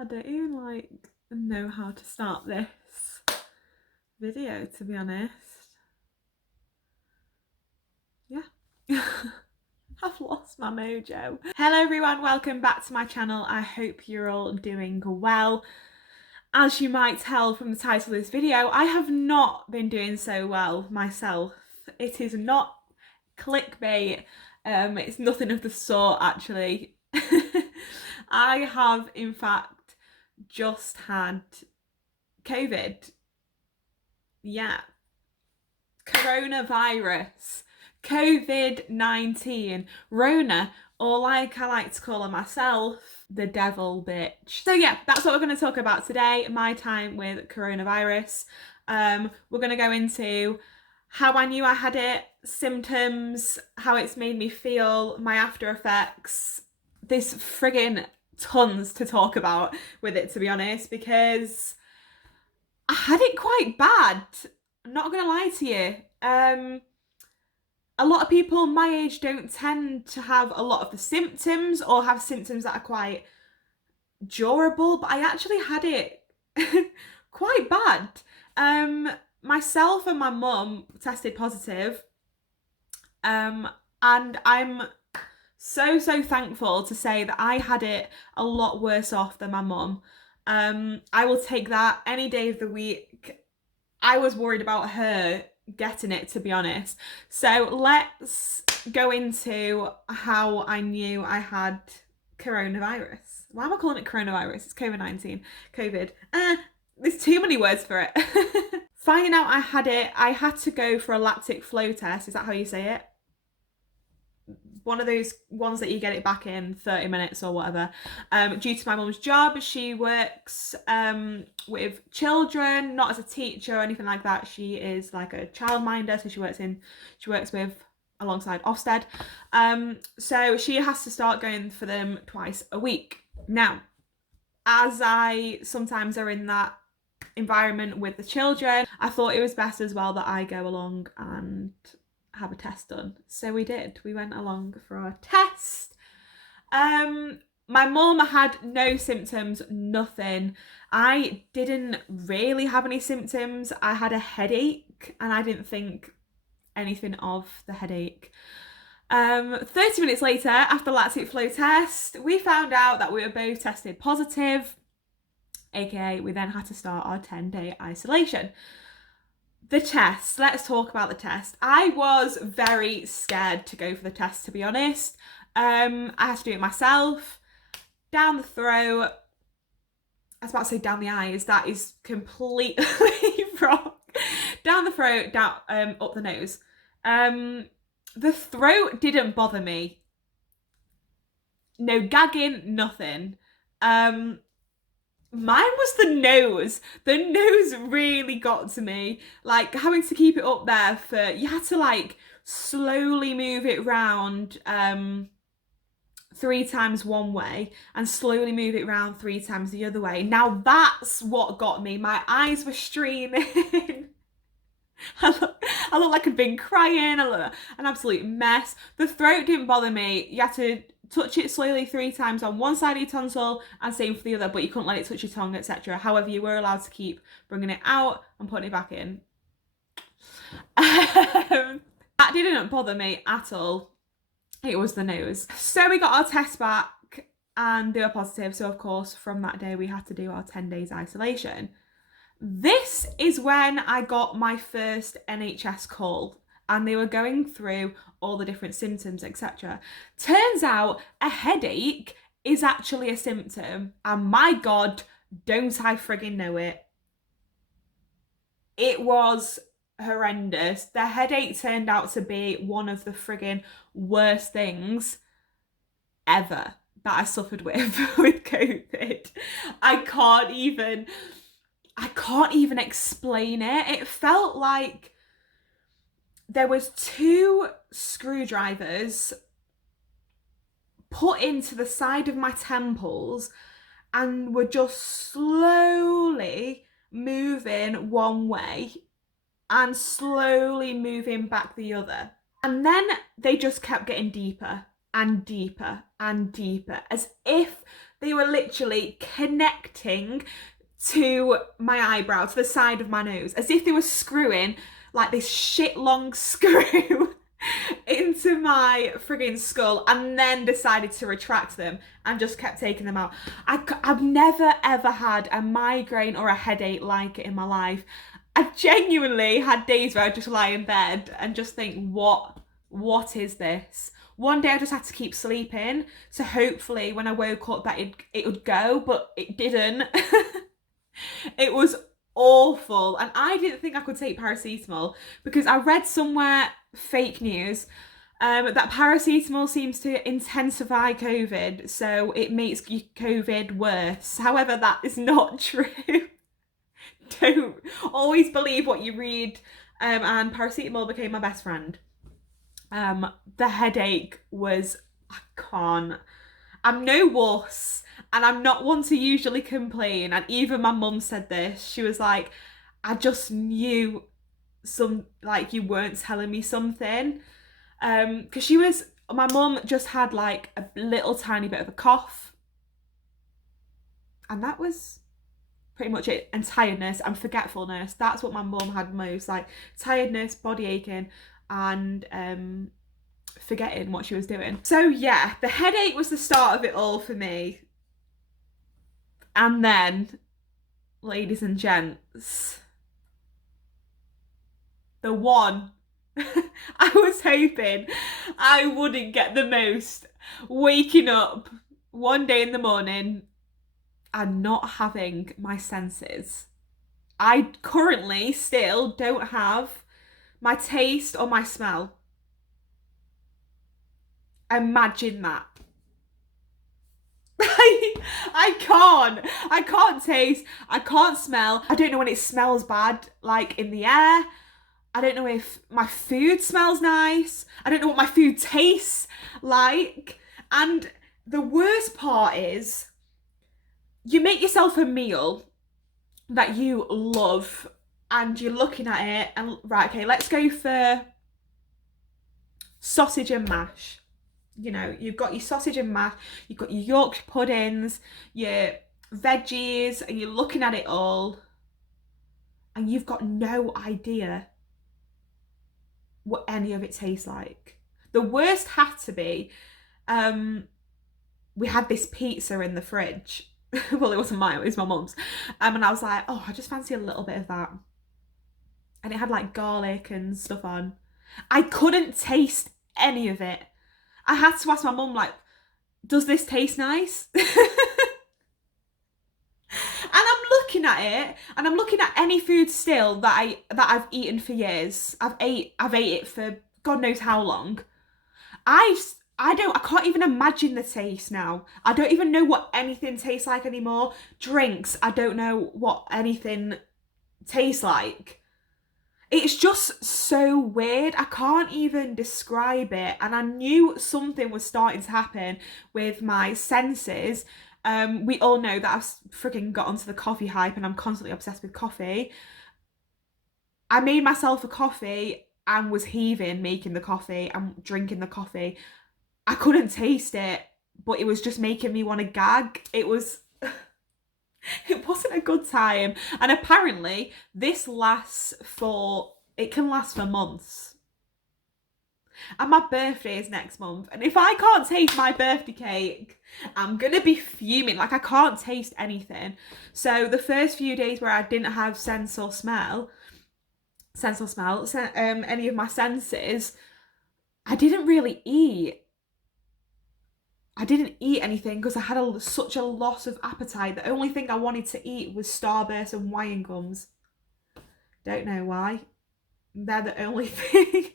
I don't even know how to start this video, to be honest. Yeah. I've lost my mojo. Hello everyone, welcome back to my channel. I hope you're all doing well. As you might tell from the title of this video, I have not been doing so well myself. It is not clickbait. It's nothing of the sort, actually. I have, in fact, just had COVID. Yeah. Coronavirus. COVID-19. Rona, or like I like to call her myself, the devil bitch. So yeah, that's what we're going to talk about today, my time with coronavirus. We're going to go into how I knew I had it, symptoms, how it's made me feel, my after effects. There's friggin' tons to talk about with it, to be honest, because I had it quite bad. I'm not gonna lie to you. A lot of people my age don't tend to have a lot of the symptoms or have symptoms that are quite durable, but I actually had it quite bad. Myself and my mum tested positive, and I'm so thankful to say that I had it a lot worse off than my mum. I will take that any day of the week. I was worried about her getting it, to be honest. So let's go into how I knew I had coronavirus. Why am I calling it coronavirus? It's COVID-19. COVID. There's too many words for it. Finding out I had it, I had to go for a lactic flow test. Is that how you say it? One of those ones that you get it back in 30 minutes or whatever. Due to my mum's job, she works with children, not as a teacher or anything like that. She is like a childminder, so she works with alongside Ofsted. So she has to start going for them twice a week. Now, as I sometimes are in that environment with the children, I thought it was best as well that I go along and have a test done. So we did. We went along for our test. My mum had no symptoms, nothing. I didn't really have any symptoms. I had a headache and I didn't think anything of the headache. 30 minutes later, after the lactic flow test, we found out that we were both tested positive, aka we then had to start our 10-day isolation. The test, let's talk about the test. I was very scared to go for the test, to be honest. I had to do it myself. Down the throat. I was about to say down the eyes. That is completely wrong. Down the throat, down up the nose. The throat didn't bother me. No gagging, nothing. Mine was the nose. The nose really got to me. Like having to keep it up there for, you had to like slowly move it round 3 times one way and slowly move it round 3 times the other way. Now that's what got me. My eyes were streaming. I looked like I'd been crying. I looked an absolute mess. The throat didn't bother me. You had to touch it slowly 3 times on one side of your tonsil and same for the other, but you couldn't let it touch your tongue, etc. However, you were allowed to keep bringing it out and putting it back in. That didn't bother me at all. It was the nose. So we got our test back and they were positive. So of course, from that day, we had to do our 10 days isolation. This is when I got my first NHS call and they were going through all the different symptoms, etc. Turns out a headache is actually a symptom, and my God, don't I friggin' know it. It was horrendous. The headache turned out to be one of the friggin' worst things ever that I suffered with COVID. I can't even explain it. It felt like there was 2 screwdrivers put into the side of my temples and were just slowly moving one way and slowly moving back the other. And then they just kept getting deeper and deeper and deeper, as if They were literally connecting to my eyebrow, to the side of my nose, as if they were screwing like this shit long screw into my frigging skull, and then decided to retract them and just kept taking them out. I've never ever had a migraine or a headache like it in my life. I genuinely had days where I just lie in bed and just think, what is this? One day I just had to keep sleeping, so hopefully when I woke up that it would go, but it didn't. It was awful, and I didn't think I could take paracetamol because I read somewhere, fake news, that paracetamol seems to intensify COVID, so it makes your COVID worse. However, that is not true. Don't always believe what you read, and paracetamol became my best friend. The headache was, I can't. I'm no wuss, and I'm not one to usually complain. And even my mum said this. She was like, I just knew like you weren't telling me something. Because my mum just had like a little tiny bit of a cough. And that was pretty much it. And tiredness and forgetfulness. That's what my mum had most, like tiredness, body aching, and forgetting what she was doing. So yeah, the headache was the start of it all for me. And then, ladies and gents, the one I was hoping I wouldn't get the most, waking up one day in the morning and not having my senses. I currently still don't have my taste or my smell. Imagine that. I can't taste, I can't smell. I don't know when it smells bad, like in the air. I don't know if my food smells nice. I don't know what my food tastes like. And the worst part is, you make yourself a meal that you love and you're looking at it and, right, okay, let's go for sausage and mash. You know, you've got your sausage and mash, you've got your Yorkshire puddings, your veggies, and you're looking at it all, and you've got no idea what any of it tastes like. The worst had to be, we had this pizza in the fridge. Well, it wasn't mine, it was my mum's. And I was like, oh, I just fancy a little bit of that. And it had like garlic and stuff on. I couldn't taste any of it. I had to ask my mum, like, does this taste nice? And I'm looking at it, and I'm looking at any food still that I've eaten for years. I've ate it for God knows how long. I can't even imagine the taste now. I don't even know what anything tastes like anymore. Drinks, I don't know what anything tastes like. It's just so weird. I can't even describe it. And I knew something was starting to happen with my senses. We all know that I've freaking got onto the coffee hype and I'm constantly obsessed with coffee. I made myself a coffee and was heaving making the coffee and drinking the coffee. I couldn't taste it, but it was just making me want to gag. It wasn't a good time. And apparently this can last for months. And my birthday is next month. And if I can't taste my birthday cake, I'm gonna be fuming. Like, I can't taste anything. So the first few days where I didn't have sense or smell, any of my senses, I didn't really eat. I didn't eat anything because I had such a loss of appetite. The only thing I wanted to eat was Starburst and wine gums. Don't know why. They're the only things.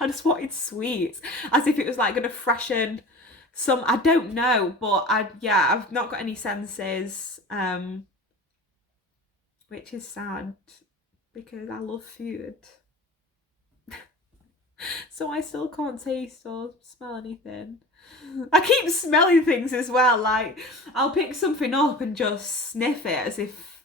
I just wanted sweets, as if it was like going to freshen some, I don't know, but I've not got any senses, which is sad because I love food. So I still can't taste or smell anything. I keep smelling things as well, like I'll pick something up and just sniff it as if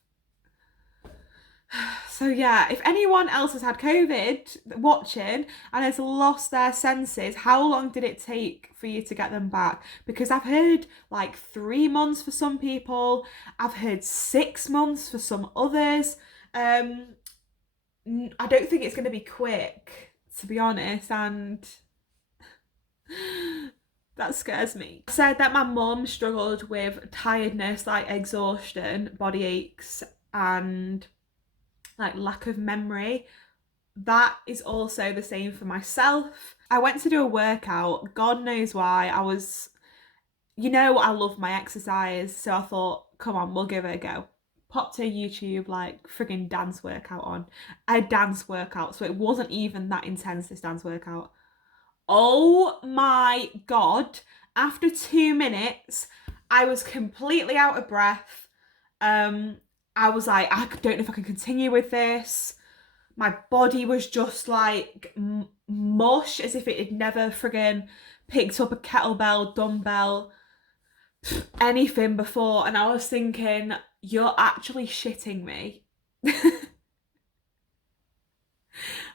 So yeah, if anyone else has had COVID watching and has lost their senses, how long did it take for you to get them back? Because I've heard like 3 months for some people, I've heard 6 months for some others. I don't think it's going to be quick, to be honest, and that scares me. I said that my mum struggled with tiredness, like exhaustion, body aches, and like lack of memory. That is also the same for myself. I went to do a workout, God knows why. I love my exercise, so I thought, come on, we'll give it a go. Popped to YouTube, like frigging dance workout on. A dance workout, so it wasn't even that intense, this dance workout. Oh my God. After 2 minutes, I was completely out of breath. I was like, I don't know if I can continue with this. My body was just like mush, as if it had never friggin' picked up a kettlebell, dumbbell, anything before. And I was thinking, you're actually shitting me.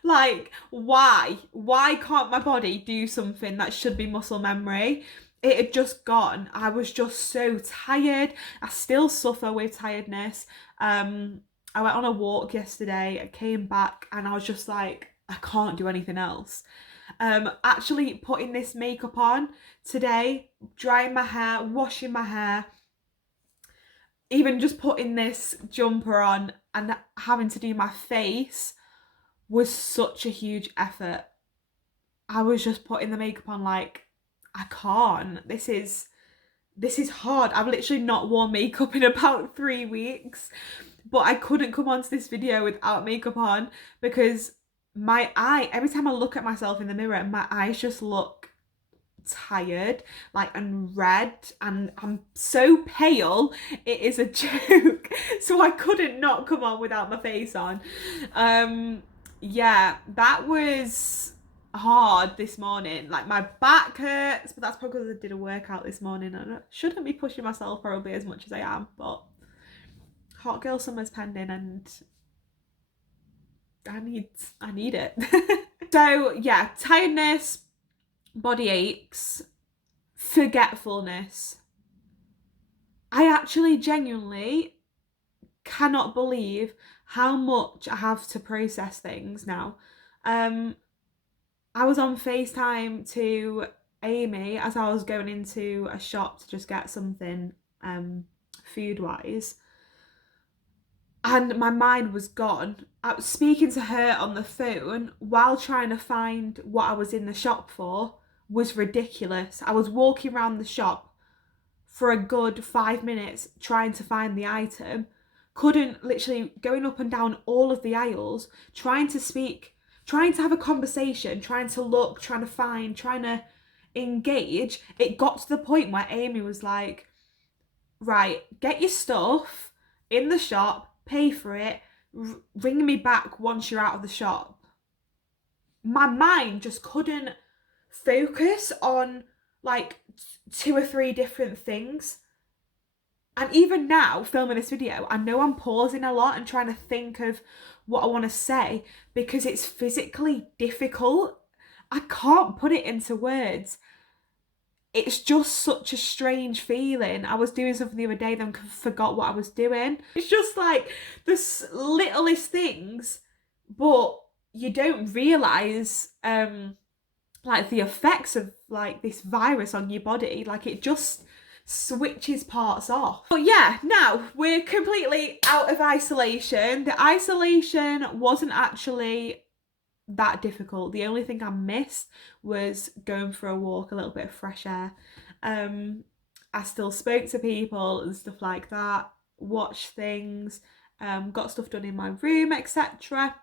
Like, why? Why can't my body do something that should be muscle memory? It had just gone. I was just so tired. I still suffer with tiredness. I went on a walk yesterday, I came back and I was just like, I can't do anything else. Actually putting this makeup on today, drying my hair, washing my hair, even just putting this jumper on and having to do my face was such a huge effort. I was just putting the makeup on like, I can't. This is hard. I've literally not worn makeup in about 3 weeks, but I couldn't come onto this video without makeup on because every time I look at myself in the mirror, my eyes just look tired, like, and red, and I'm so pale, it is a joke. So I couldn't not come on without my face on. Yeah, that was hard this morning. Like, my back hurts, but that's probably because I did a workout this morning and I shouldn't be pushing myself probably as much as I am, but hot girl summer's pending and I need it. So yeah, tiredness, body aches, forgetfulness. I actually genuinely cannot believe how much I have to process things now. I was on FaceTime to Amy as I was going into a shop to just get something food wise, and my mind was gone. I was speaking to her on the phone while trying to find what I was in the shop for was ridiculous. I was walking around the shop for a good 5 minutes trying to find the item. Couldn't, literally going up and down all of the aisles, trying to speak, trying to have a conversation, trying to look, trying to find, trying to engage. It got to the point where Amy was like, right, get your stuff in the shop, pay for it, ring me back once you're out of the shop. My mind just couldn't focus on like 2 or 3 different things. And even now, filming this video, I know I'm pausing a lot and trying to think of what I want to say because it's physically difficult. I can't put it into words. It's just such a strange feeling. I was doing something the other day, then forgot what I was doing. It's just like the littlest things, but you don't realise like the effects of like this virus on your body. Like, it just switches parts off. But yeah, now we're completely out of isolation. The isolation wasn't actually that difficult. The only thing I missed was going for a walk, a little bit of fresh air. I still spoke to people and stuff like that, watched things, got stuff done in my room, etc.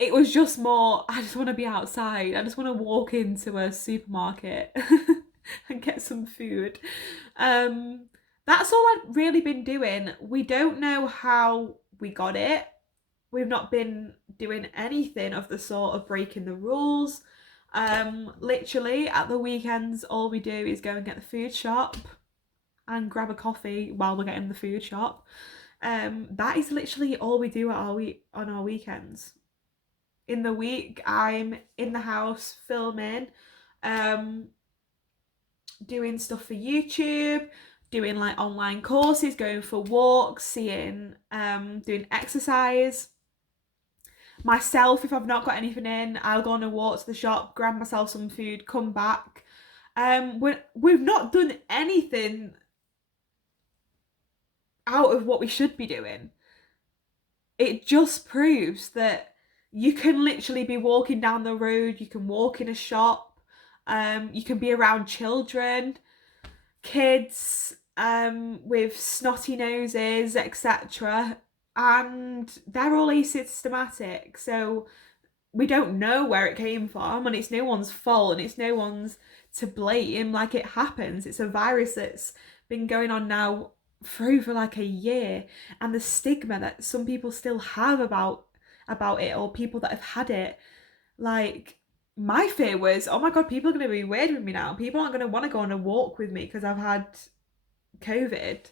It was just more, I just want to be outside. I just want to walk into a supermarket and get some food. That's all I've really been doing. We don't know how we got it. We've not been doing anything of the sort of breaking the rules. Literally at the weekends, all we do is go and get the food shop and grab a coffee while we're getting the food shop. That is literally all we do on our weekends. In the week, I'm in the house filming, doing stuff for YouTube, doing like online courses, going for walks, doing exercise. Myself, if I've not got anything in, I'll go on a walk to the shop, grab myself some food, come back. We've not done anything out of what we should be doing. It just proves that you can literally be walking down the road, you can walk in a shop, you can be around children, kids with snotty noses, etc. And they're all asymptomatic. So we don't know where it came from, and it's no one's fault, and it's no one's to blame. Like, it happens. It's a virus that's been going on now for over like a year, and the stigma that some people still have about it, or people that have had it. Like, my fear was, oh my god, people are going to be weird with me now. People aren't going to want to go on a walk with me because I've had COVID.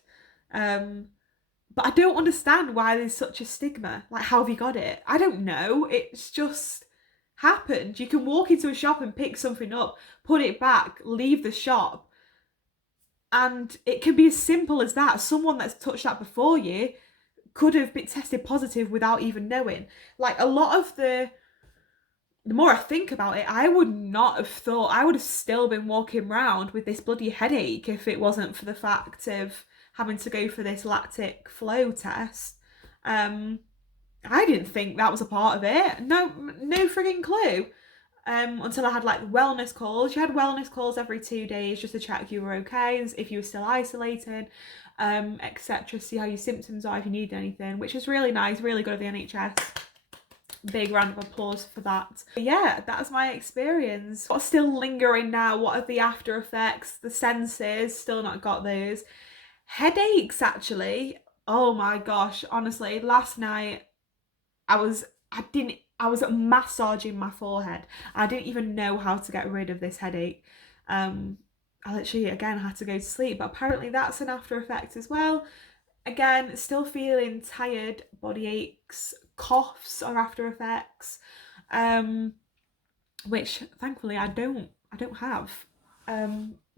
But I don't understand why there's such a stigma. Like, how have you got it? I don't know. It's just happened. You can walk into a shop and pick something up, put it back, leave the shop, and it can be as simple as that. Someone that's touched that before you could have been tested positive without even knowing. Like, a lot of the more I think about it, I would not have thought, I would have still been walking around with this bloody headache if it wasn't for the fact of having to go for this lactic flow test. I didn't think that was a part of it. No frigging clue. Until I had like wellness calls. You had wellness calls every 2 days just to check you were okay, if you were still isolated, etc. See how your symptoms are, if you need anything, which was really nice, really good of the NHS. Big round of applause for that. But yeah, that's my experience. What's still lingering now? What are the after effects? The senses, still not got those. Headaches, actually. Oh my gosh, honestly, last night I was massaging my forehead. I didn't even know how to get rid of this headache. I literally, again, had to go to sleep, but apparently that's an after effect as well. Again, still feeling tired, body aches, coughs are after effects, which thankfully I don't have.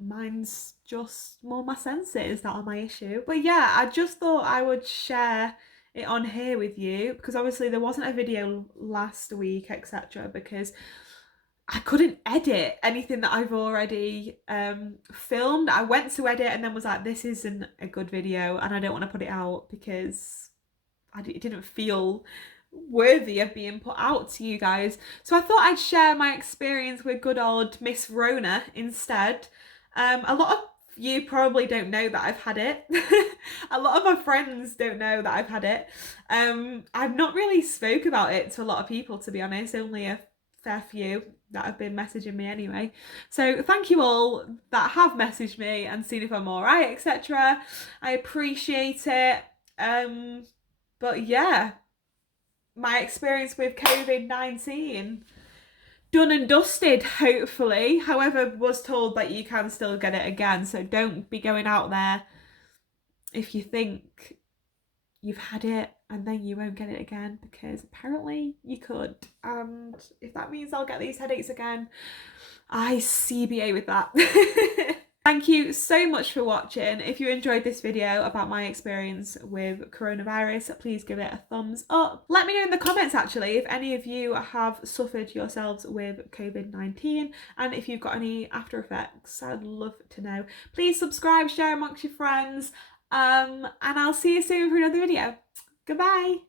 Mine's just more my senses that are my issue. But yeah, I just thought I would share it on here with you, because obviously there wasn't a video last week, etc., because I couldn't edit anything that I've already filmed. I went to edit and then was like, this isn't a good video and I don't want to put it out because it didn't feel worthy of being put out to you guys. So I thought I'd share my experience with good old Miss Rona instead. A lot of you probably don't know that I've had it. A lot of my friends don't know that I've had it. I've not really spoke about it to a lot of people, to be honest, only a fair few that have been messaging me anyway. So thank you all that have messaged me and seen if I'm alright, etc. I appreciate it. But yeah, my experience with COVID-19 done and dusted, hopefully. However, was told that you can still get it again, so don't be going out there if you think you've had it and then you won't get it again, because apparently you could. And if that means I'll get these headaches again, I CBA with that. Thank you so much for watching. If you enjoyed this video about my experience with coronavirus, please give it a thumbs up. Let me know in the comments actually if any of you have suffered yourselves with COVID-19 and if you've got any after effects. I'd love to know. Please subscribe, share amongst your friends, and I'll see you soon for another video. Goodbye.